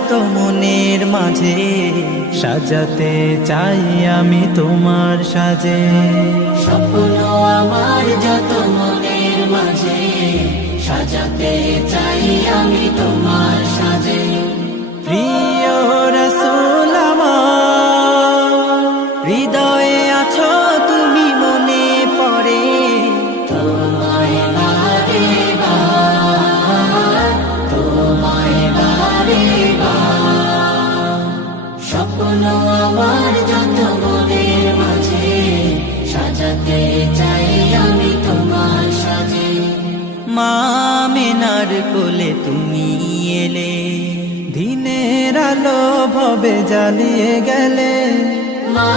যত মনের মাঝে সাজাতে চাই আমি তোমার সাজে। স্বপ্ন আমার যত মনের মাঝে সাজাতে চাই আমি তোমার সাজে। প্রিয় রাসূল আমার, হৃদয়ে আছো তুমি, মনে পড়ে তোমায় বারে বার, তোমায় বারে বার। স্বপ্ন আমার যত মনের মাঝে সাজাতে চাই আমি তোমার সাজে। মা আমিনার কোলে তুমি এলে, দিনের আলো ভবে জ্বালিয়ে গেলে। মা